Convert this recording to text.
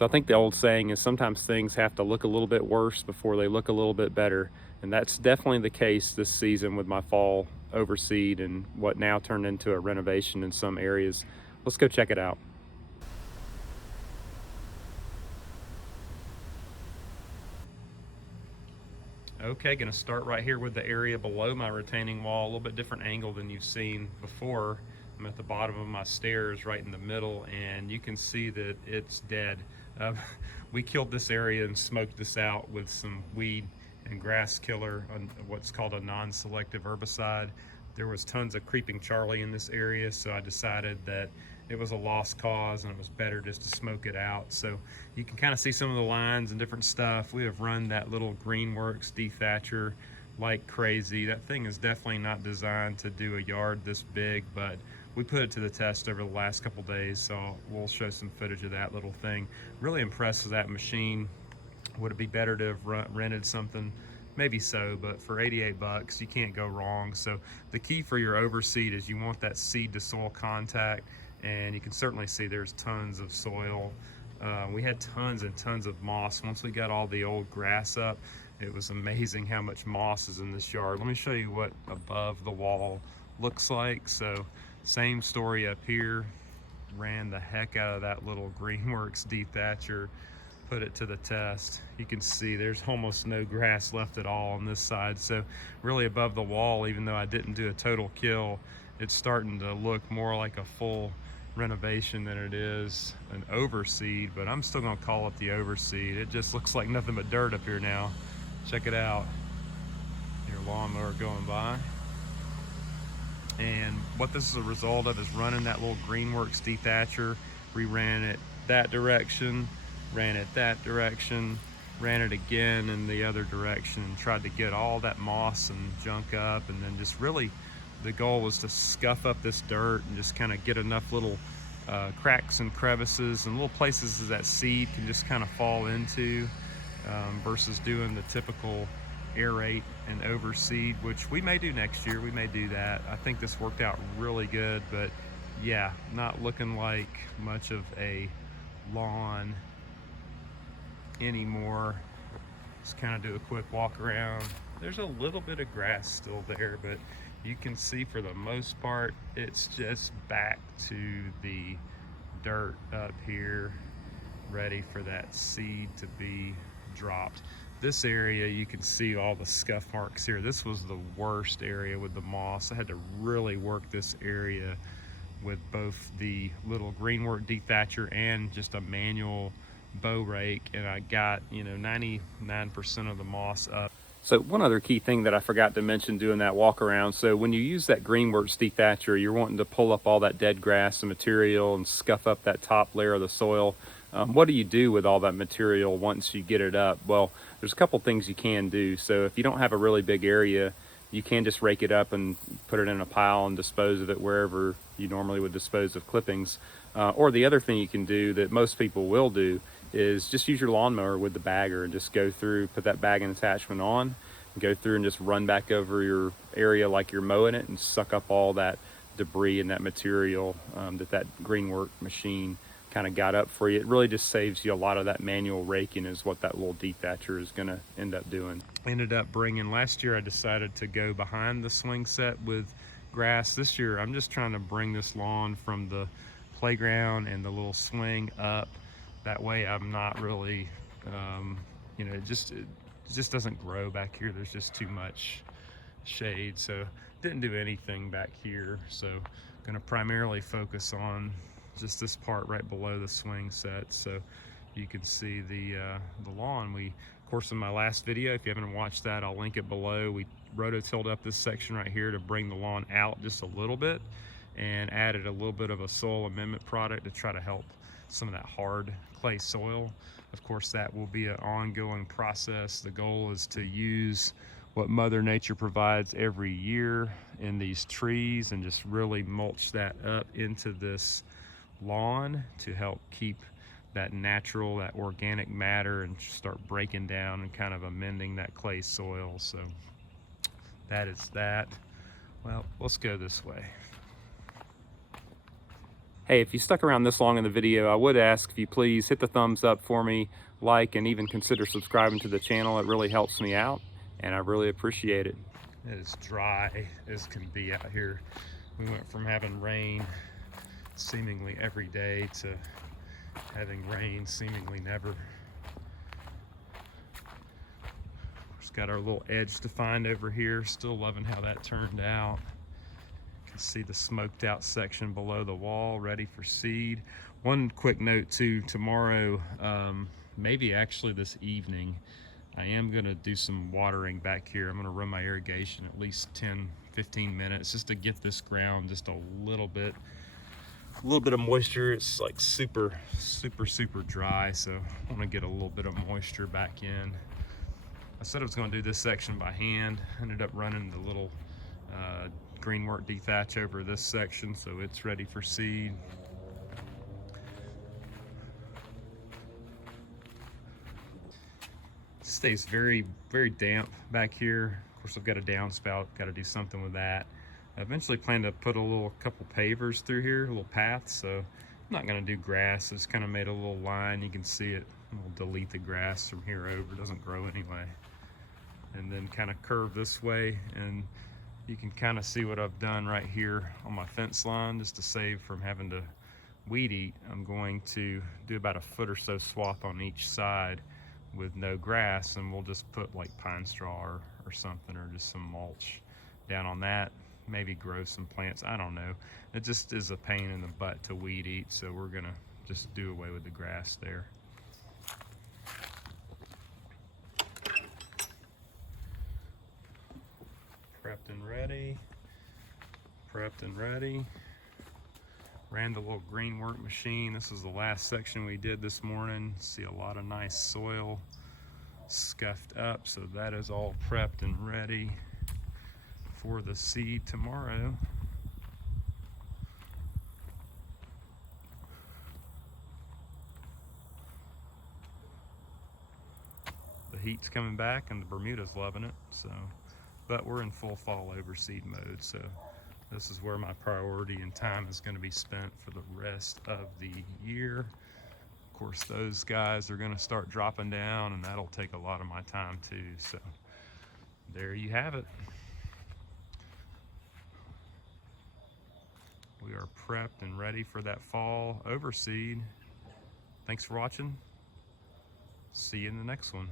So I think the old saying is sometimes things have to look a little bit worse before they look a little bit better. And that's definitely the case this season with my fall overseed and what now turned into a renovation in some areas. Let's go check it out. Okay, gonna start right here with the area below my retaining wall, a little bit different angle than you've seen before. I'm at the bottom of my stairs right in the middle, and you can see that it's dead. Uh, we killed this area and smoked this out with some weed and grass killer, what's called a non-selective herbicide. There was tons of creeping Charlie in this area, so I decided that it was a lost cause and it was better just to smoke it out. So you can kind of see some of the lines and different stuff. We have run that little Greenworks Dethatcher like crazy. That thing is definitely not designed to do a yard this big, but we put it to the test over the last couple days, so we'll show some footage of that little thing. Really impressed with that machine. Would it be better to have rented something? Maybe so, but for 88 bucks, you can't go wrong. So the key for your overseed is you want that seed to soil contact, and you can certainly see there's tons of soil. We had tons and tons of moss. Once we got all the old grass up, it was amazing how much moss is in this yard. Let me show you what above the wall looks like. So same story up here. Ran the heck out of that little Greenworks Dethatcher, put it to the test. You can see there's almost no grass left at all on this side. So really above the wall, even though I didn't do a total kill, it's starting to look more like a full renovation than it is an overseed, but I'm still gonna call it the overseed. It just looks like nothing but dirt up here now. Check it out. Your lawnmower going by. And what this is a result of is running that little Greenworks Dethatcher. We ran it that direction, ran it that direction, ran it again in the other direction, and tried to get all that moss and junk up. And then just really the goal was to scuff up this dirt and just kind of get enough little cracks and crevices and little places that seed can just kind of fall into, versus doing the typical aerate and overseed, which we may do next year. We may do that. I think this worked out really good, but yeah, not looking like much of a lawn anymore. Just kind of do a quick walk around. There's a little bit of grass still there, but you can see for the most part it's just back to the dirt up here, ready for that seed to be dropped. This area, you can see all the scuff marks here. This was the worst area with the moss. I had to really work this area with both the little Greenworks Dethatcher and just a manual bow rake, and I got 99% of the moss up. So one other key thing that I forgot to mention doing that walk around, so when you use that Greenworks Dethatcher, you're wanting to pull up all that dead grass and material and scuff up that top layer of the soil. What do you do with all that material once you get it up? Well, there's a couple things you can do. So if you don't have a really big area, you can just rake it up and put it in a pile and dispose of it wherever you normally would dispose of clippings. Or the other thing you can do that most people will do is just use your lawnmower with the bagger and just go through, put that bag and attachment on, and go through and just run back over your area like you're mowing it and suck up all that debris and that material that Greenworks machine kind of got up for you. It really just saves you a lot of that manual raking is what that little Dethatcher is gonna end up doing. Ended up bringing, last year I decided to go behind the swing set with grass. This year I'm just trying to bring this lawn from the playground and the little swing up. That way I'm not really, it just doesn't grow back here. There's just too much shade. So didn't do anything back here. So gonna primarily focus on just this part right below the swing set, so you can see the lawn. We, of course, in my last video, if you haven't watched that, I'll link it below. We rototilled up this section right here to bring the lawn out just a little bit and added a little bit of a soil amendment product to try to help some of that hard clay soil. Of course, that will be an ongoing process. The goal is to use what Mother Nature provides every year in these trees and just really mulch that up into this lawn to help keep that natural, that organic matter, and start breaking down and kind of amending that clay soil. So that is that. Well, let's go this way. Hey, if you stuck around this long in the video, I would ask if you please hit the thumbs up for me, like, and even consider subscribing to the channel. It really helps me out, and I really appreciate it. It is dry as can be out here. We went from having rain seemingly every day to having rain seemingly never. Just got our little edge defined over here. Still loving how that turned out. You can see the smoked out section below the wall ready for seed. One quick note too, tomorrow, maybe actually this evening, I am gonna do some watering back here. I'm gonna run my irrigation at least 10-15 minutes just to get this ground just a little bit of moisture. It's like super dry, so I want to get a little bit of moisture back in. I said I was going to do this section by hand. Ended up running the little Greenworks Dethatcher over this section, so it's ready for seed. It stays very damp back here. Of course, I've got a downspout, got to do something with that. I eventually plan to put a couple pavers through here, a little path, so I'm not gonna do grass. I just kind of made a little line. You can see it. We'll delete the grass from here over. It doesn't grow anyway. And then kind of curve this way, and you can kind of see what I've done right here on my fence line. Just to save from having to weed eat, I'm going to do about a foot or so swath on each side with no grass, and we'll just put like pine straw or something, or just some mulch down on that. Maybe grow some plants, I don't know. It just is a pain in the butt to weed eat, so we're gonna just do away with the grass there. Prepped and ready. Prepped and ready. Ran the little Greenworks machine. This is the last section we did this morning. See a lot of nice soil scuffed up, so that is all prepped and ready for the seed tomorrow. The heat's coming back and the Bermuda's loving it, so, but we're in full fall overseed mode, so this is where my priority and time is going to be spent for the rest of the year. Of course, those guys are going to start dropping down, and that'll take a lot of my time too, so there you have it. We are prepped and ready for that fall overseed. Thanks for watching. See you in the next one.